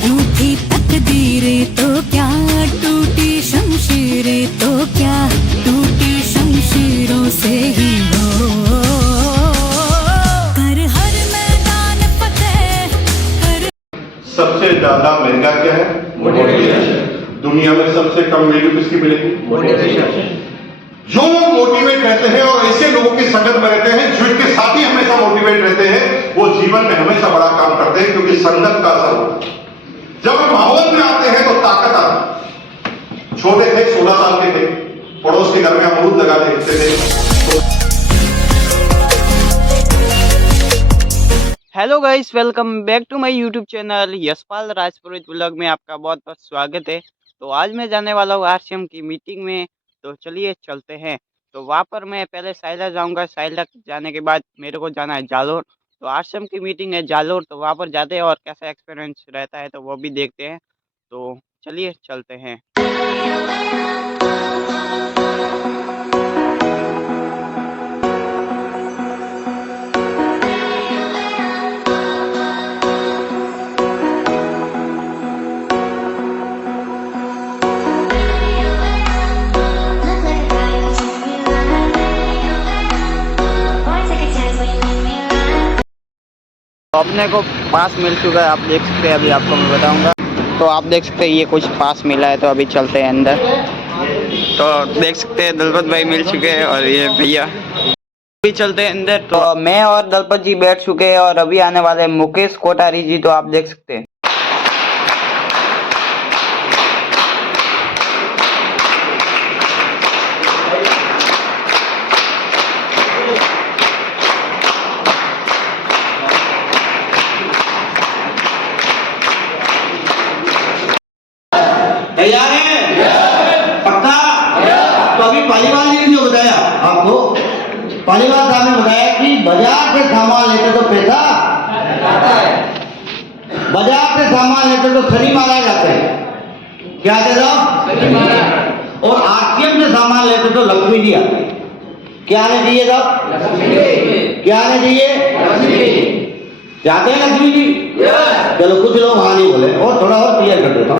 रूठी तकदीरें तो क्या, टूटी शमशीरें तो क्या, टूटी शमशीरों से ही हो कर हर मैदान फतेह कर। सबसे ज्यादा महंगा क्या है? मोटिवेशन। दुनिया में सबसे कम वैल्यू किसकी मिलेगी? मोटिवेशन। जो लोग मोटिवेट रहते हैं और ऐसे लोगों की संगत में रहते हैं जो इनके साथ ही हमेशा मोटिवेट रहते हैं, वो जीवन में हमेशा बड़ा काम करते हैं, क्योंकि संगत का असर होता है। जब हम माहौल में आते हैं तो ताकत आती है। छोटे थे, 16 साल के थे, पड़ोस के घर में अमरूद लगा देखते थे। Hello guys, welcome back to my YouTube channel Yashpal Rajpurohit vlog में आपका बहुत बहुत स्वागत है। तो आज मैं जाने वाला हूँ आरसीएम की मीटिंग में, तो चलिए चलते हैं। तो वहाँ पर मैं पहले साइला जाऊँगा, साइला जाने के बाद मेरे को जाना है जालोर। तो आरसीएम की मीटिंग है जालोर, तो वहाँ पर जाते हैं और कैसा एक्सपीरियंस रहता है तो वो भी देखते हैं। तो चलिए चलते हैं। तो अपने को पास मिल चुका है, आप देख सकते हैं। अभी आपको मैं बताऊंगा। तो आप देख सकते हैं ये कुछ पास मिला है, तो अभी चलते हैं अंदर। तो देख सकते हैं दलपत भाई मिल चुके हैं और ये भैया अभी चलते हैं अंदर। तो मैं और दलपत जी बैठ चुके हैं और अभी आने वाले मुकेश कोठारी जी, तो आप देख सकते हैं। तैयार है? पक्का? तो अभी पालीवाल जी ने जो बताया आपको, पालीवाल साहब ने बताया कि बाजार से सामान लेते तो पैसा बाजार से सामान लेते तो शनि मारा जाता है। क्या कहते हो? और आरसीएम से सामान लेते तो लक्ष्मी जी आते। क्या आने चाहिए साहब? क्या आने चाहिए? जाते हैं लक्ष्मी जी? चलो कुछ लोग हाँ नहीं बोले, और थोड़ा और क्लियर कर देता हूँ।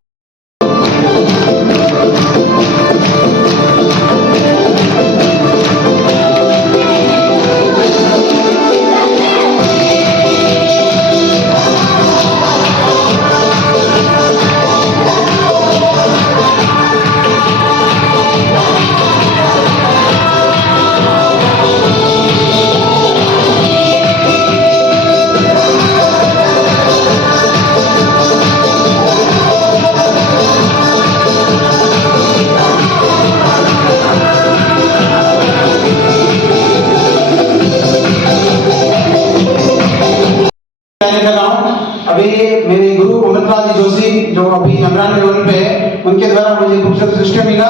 अभी मेरे गुरु अमृतलाल जी जोशी जो अभी नमरान लेवल पे है, उनके द्वारा मुझे खूबसूरत सिस्टम मिला।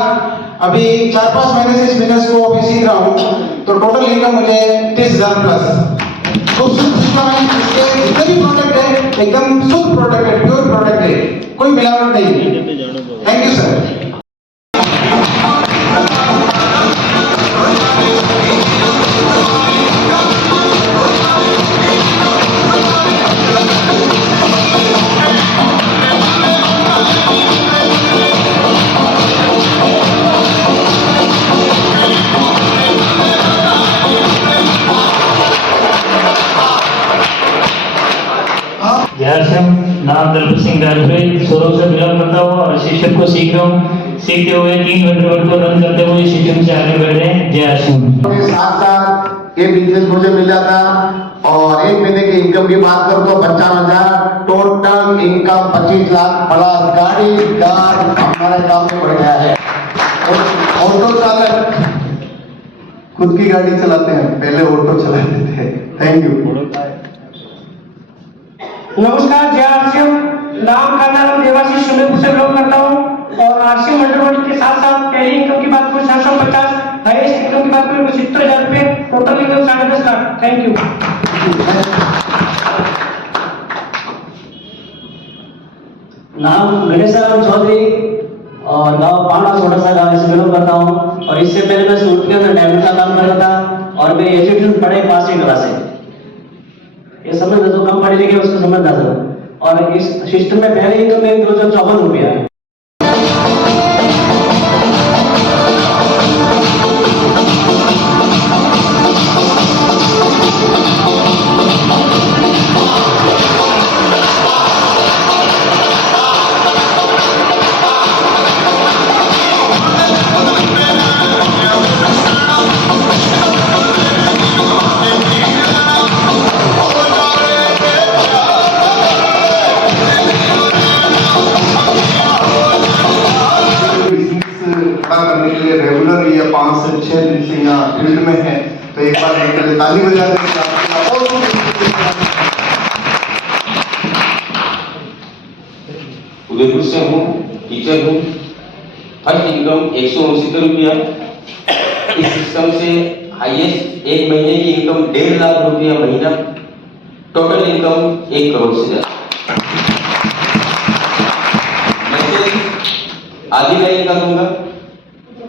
अभी 4-5 महीने से इस बिजनेस को अभी सीख रहा हूँ, तो टोटल इनकम मुझे 30,000 प्लस। खूबसूरत सिस्टम है, इसके जितने भी प्रोडक्ट है एकदम शुद्ध प्रोडक्ट है, प्योर प्रोडक्ट है, कोई मिलावट नहीं है। Thank you sir. नाम दलपत सिंह राजपुरोहित सोरो से बिलोंग करता हूँ और सिस्टम को सीख रहा हूँ। सीखते हुए 3 घंटे को रन करते हुए सिस्टम से आगे बढ़ रहे हैं। जय आश्रम। साथ साथ ये बिजनेस मुझे मिला था, और 1 महीने की इनकम की बात करूँ तो 55,000, टोटल इनकम 25 लाख प्लस। गाड़ी कार हमारे काम में बढ़ गया है। ऑटो चालक खुद की गाड़ी चलाते हैं, पहले ऑटो चलाते थे। Thank you. नमस्कार, जय आरसीएम। नाम का नाम देवाशीष सुमेरपुर से बिलोंग करता हूँ और आरसीएम अंडरवर्ल्ड के साथ साथ पहली इनकम की बात करूँ 750, हाईएस्ट इनकम की बात करूँ 75,000 रुपए, total income 10.5 lakh. Thank you. नाम गणेश चौधरी और गांव पांडा छोटा सा गांव से बिलोंग करता हूँ। और इससे पहले मैं सूरत के अंदर ड्राइवर का काम करता था और मैं एजुकेशन पढ़ाई 5वीं क्लास से। ये समझ जो कम पढ़े लिखे उसको समझना था। और इस सिस्टम में पहले इनकम मेरी 254 रुपया है। करने के लिए रेगुलर ये 5 से 6 दिन से यहाँ फील्ड में है, तो एक बार एक ताली बजा देंगे। उदयपुर से हूँ, टीचर हूँ। फर्स्ट इनकम 169 रुपया। इस सिस्टम से हाईएस्ट एक महीने की इनकम 1.5 लाख रुपया महीना। टोटल इनकम 1 करोड़ से ज्यादा। मैसेज आधी लाइन का दूंगा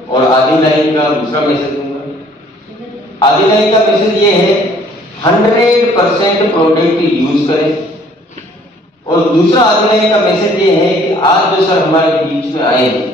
और आधी लाइन का दूसरा मैसेज दूंगा। आधी लाइन का मैसेज ये है 100% प्रोडक्ट यूज करें, और दूसरा आधी लाइन का मैसेज ये है कि आज जो सर हमारे बीच में आए हैं,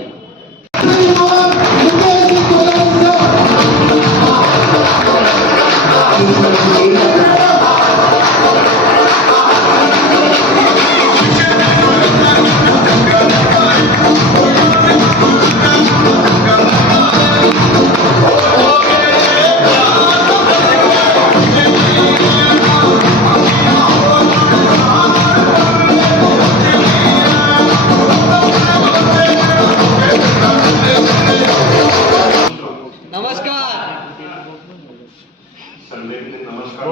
संडे के दिन नमस्कार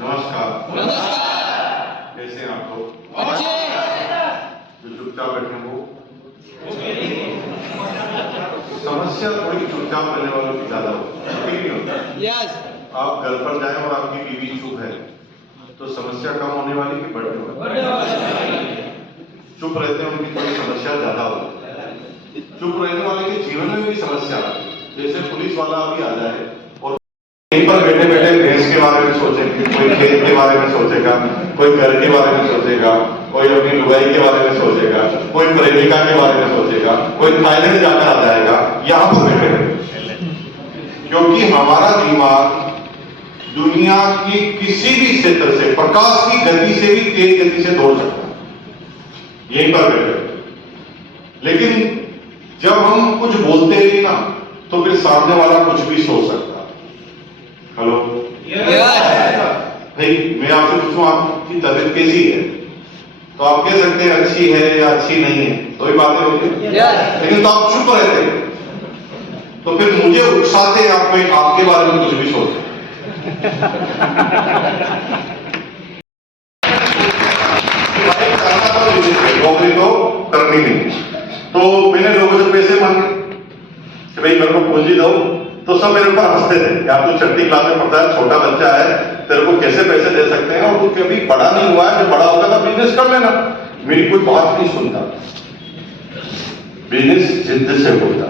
नमस्कार कैसे हैं आप लोग? जो चुपचाप बैठे हो, समस्या थोड़ी चुपचाप रहने वालों की ज्यादा होती है। आप घर पर जाए और आपकी बीवी चुप है तो समस्या कम होने वाली कि बढ़ने वाली? चुप रहते हैं उनकी थोड़ी समस्या ज्यादा होती है। चुप रहने वाले के जीवन में भी समस्या आती है। जैसे पुलिस वाला अभी आ जाए और यहीं पर बैठे बैठे भैंस के बारे में सोचेंगे, कोई खेत के बारे में सोचेगा, कोई घर के बारे में सोचेगा, कोई अपनी लुगाई के बारे में सोचेगा, कोई प्रेमिका के बारे में सोचेगा, कोई थाईलैंड जाकर आ जाएगा यहाँ पर बैठे बैठे। क्योंकि हमारा दिमाग दुनिया की किसी भी क्षेत्र से प्रकाश की गति से भी तेज गति से दौड़ सकता है यहीं पर बैठे। लेकिन जब हम कुछ बोलते नहीं ना तो फिर सामने वाला कुछ भी सोच सकता है। हेलो भाई, मैं आपसे पूछूं आपकी तबीयत कैसी है, तो आप कह सकते हैं अच्छी है या अच्छी नहीं है, तो ही बातें होती है। लेकिन तो आप चुप रहते हैं तो फिर मुझे उकसाते आप में आपके बारे में कुछ भी सोचते। नौकरी तो करनी नहीं, तो मैंने लोगों से पैसे मांगे कि भाई मेरे को पूंजी दो, तो सब मेरे ऊपर हंसते थे। यार तू 6ठी क्लास में पढ़ता है, छोटा बच्चा है, तेरे को कैसे पैसे दे सकते हैं, और तू कभी बड़ा नहीं हुआ है, जब बड़ा होगा तो बिजनेस कर लेना। मेरी कोई बात नहीं सुनता, बिजनेस जिद्द से होता।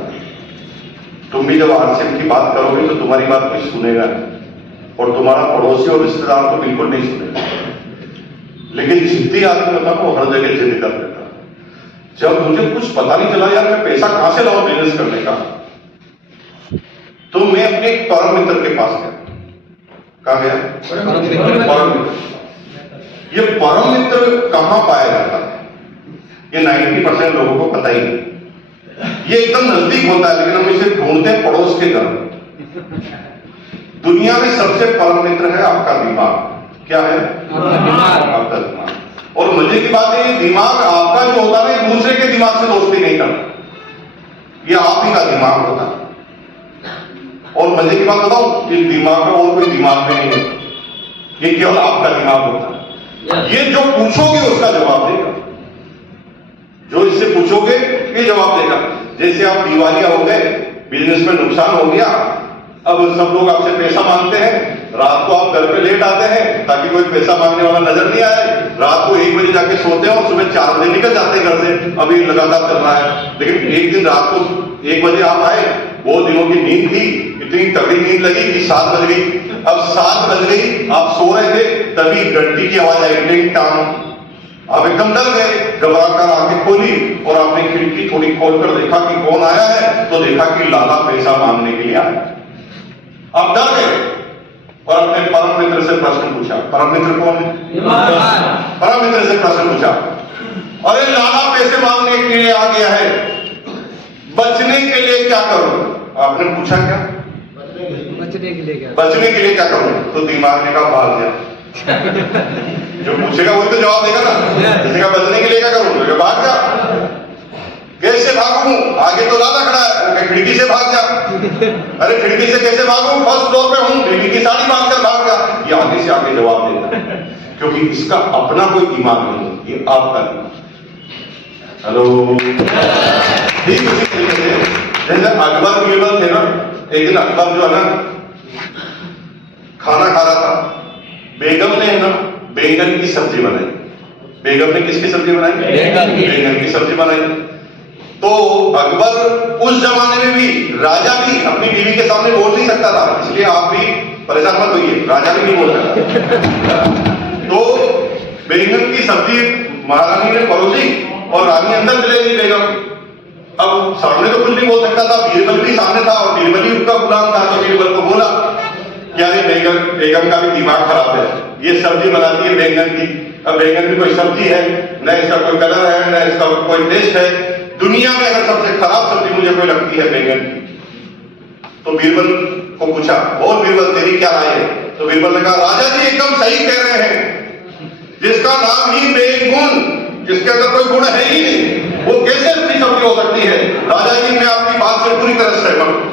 तुम भी जब आरसीएम की बात करोगे तो तुम्हारी बात कोई सुनेगा नहीं, और तुम्हारा पड़ोसी और रिश्तेदार तो बिल्कुल नहीं सुनेगा। लेकिन जिद्दी आदमी होता वो हर जगह जिद कर देता। जब मुझे कुछ पता नहीं चला यार मैं पैसा कहां से लाऊं बिजनेस करने का, तो मैं अपने एक परम मित्र के पास गया। कहां गया? परम मित्र। ये परम मित्र कहां पाया जाता है ये 90% लोगों को पता ही नहीं। ये एकदम नजदीक होता है, लेकिन हम इसे ढूंढते हैं पड़ोस के घर। दुनिया में सबसे परम मित्र है आपका दिमाग। क्या है? आपका दिमाग। और मजे की बात है, ये दिमाग आपका जो होता है ना, दूसरे के दिमाग से दोस्ती नहीं करता, ये आप ही का दिमाग होता है। और मजे की बात बताऊं, इस दिमाग में और कोई दिमाग में नहीं होता, ये केवल आपका दिमाग होता है। ये जो पूछोगे उसका जवाब देगा, जो इससे पूछोगे ये जवाब देगा। जैसे आप दिवालिया हो गए, बिजनेस में नुकसान हो गया, अब सब लोग आपसे पैसा मांगते हैं, रात को आप घर पे लेट आते हैं ताकि कोई पैसा मांगने वाला नजर नहीं आए। रात को 1 बजे जाके सोते हैं और सुबह 4 बजे निकल जाते हैं घर से। अभी लगातार चल रहा है। लेकिन एक दिन रात को 1 बजे आप आए, वो दिनों की नींद थी, इतनी तगड़ी नींद लगी कि 7 बज गई। अब 7 बज गई, आप सो रहे थे, तभी घंटी की आवाज आई, टिंग टांग। आप एकदम डर गए, घबरा कर आंखें खोली और आपने खिड़की थोड़ी खोलकर देखा कि कौन आया है, तो देखा कि लाला पैसा मांगने के लिए आया। आप डर गए और अपने परम मित्र से प्रश्न पूछा। परम मित्र कौन है? परम मित्र से प्रश्न पूछा, अरे लाला पैसे मांगने के लिए आ गया है, बचने के लिए क्या करूं? आपने पूछा क्या? बचने के लिए क्या करूं? तो दिमाग ने कहा भाग जा। जो पूछेगा वही तो जवाब देगा ना। किसी का बचने के लिए क्या करूं? तो भाग जा। कैसे भागूं? आगे तो लाला खड़ा है, खिड़की से भाग जा। अरे खिड़की से कैसे भागूं? फर्स्ट फ्लोर पे हूं, खिड़की की साड़ी बांधकर भाग जा। ये आगे से आगे जवाब देगा, क्योंकि इसका अपना कोई दिमाग नहीं, ये आपका दिमाग। हेलो, ठीक उसी तरीके से जैसे अकबर बीरबल थे ना, एक दिन अकबर जो है ना खाना खा रहा था, बेगम ने है ना बैंगन की सब्जी बनाई। बेगम ने किसकी सब्जी बनाई? बैंगन की सब्जी बनाई। तो अकबर उस जमाने में भी, राजा भी अपनी बीवी के सामने बोल नहीं सकता था, इसलिए आप भी परेशान मत होइए, राजा भी नहीं बोल सकता। तो बैंगन की सब्जी महारानी ने परोसी और रानी अंदर चले गई बेगम। अब सामने तो कुछ नहीं बोल सकता था, बीरबल भी सामने था और बीरबल ही उसका गुलाम था। तो बीरबल को बोला क्या ये बेगम का भी दिमाग खराब है, ये सब्जी बनाती है बैंगन की। अब बैंगन की कोई सब्जी है, न इसका कोई कलर है, न इसका कोई टेस्ट है। दुनिया में अगर सबसे खराब सब्जी मुझे कोई लगती है बैंगन की। तो बीरबल को पूछा, और बीरबल तेरी क्या राय है? तो बीरबल ने कहा, राजा जी एकदम सही कह रहे हैं, जिसका नाम ही बेगुण, जिसके अंदर कोई गुण है ही नहीं, वो कैसे अच्छी सब्जी हो सकती है? राजा जी मैं आपकी बात से पूरी तरह सहमत हूं।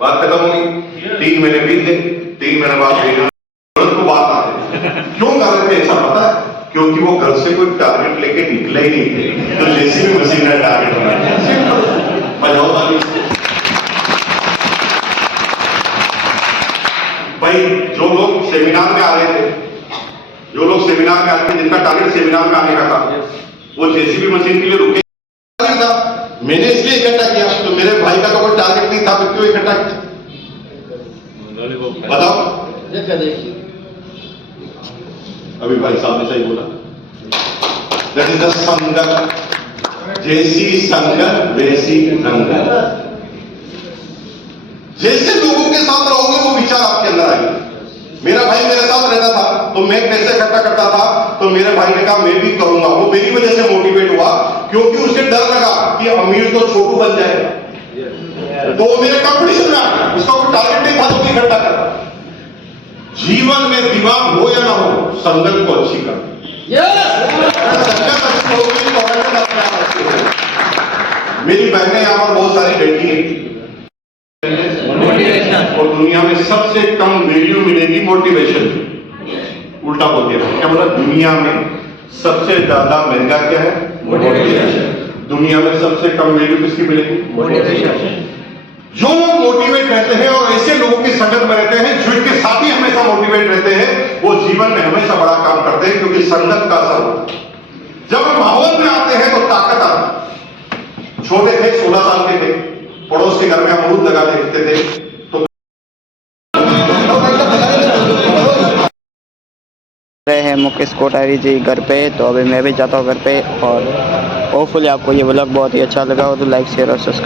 बात खत्म हो गई। 3 महीने बीत गए। 3 महीने बाद को बात आते क्यों कर रहे थे ऐसा पता है? क्योंकि वो घर से कोई टारगेट लेके निकले ही नहीं थे, तो जेसीबी मशीन ने टारगेट बनाया। बजाओ ताली। भाई जो लोग सेमिनार में आ रहे थे, जो लोग सेमिनार में आते थे, जिनका टारगेट सेमिनार में आने का था, वो जेसीबी मशीन के लिए रुके नहीं था। मैंने इसलिए इकट्ठा किया, तो मेरे भाई का तो कोई टारगेट नहीं था, फिर क्यों इकट्ठा किया? बताओ। अभी भाई साहब ने सही बोला, दैट इज द संगत। जैसी संगत वैसी रंगत। जैसे लोगों के साथ रहोगे वो विचार आपके अंदर आएंगे। मेरा भाई मेरे साथ रहता था तो मैं पैसे इकट्ठा करता था, तो मेरे भाई ने कहा मैं भी करूंगा। वो मेरी वजह से मोटिवेट हुआ, क्योंकि उसे डर लगा कि अमीर तो छोटू बन जाएगा, तो मेरे कंपटीशन में आ गया। उसका कोई टारगेट नहीं था तो इकट्ठा करता। जीवन में दिमाग हो या ना हो, संगत को अच्छी कर। संगत अच्छी होगी तो अपने आप अच्छी होगी। मेरी बहनें यहाँ पर बहुत सारी बैठी हैं, और दुनिया में सबसे कम वैल्यू मिलेगी मोटिवेशन। उल्टा बोल दिया, क्या बोला? दुनिया में सबसे ज्यादा महंगा क्या है? मोटिवेशन। दुनिया में सबसे कम वैल्यू किसकी मिलेगी? मोटिवेशन। जो लोग मोटिवेट रहते हैं और ऐसे लोगों की संगत में रहते हैं जो इनके साथ ही हमेशा मोटिवेट रहते हैं, वो जीवन में हमेशा बड़ा काम करते हैं, क्योंकि संगत का असर होता है। जब हम माहौल में आते हैं तो ताकत आती। छोटे थे, 16 साल के थे, पड़ोस के घर में अमरूद लगा देखते थे, तो रहे हैं मुकेश कोठारी जी घर पे। तो अभी मैं भी जाता हूँ घर पे, और होपफुली आपको ये व्लॉग बहुत ही अच्छा लगा हो तो लाइक शेयर और सब्सक्राइब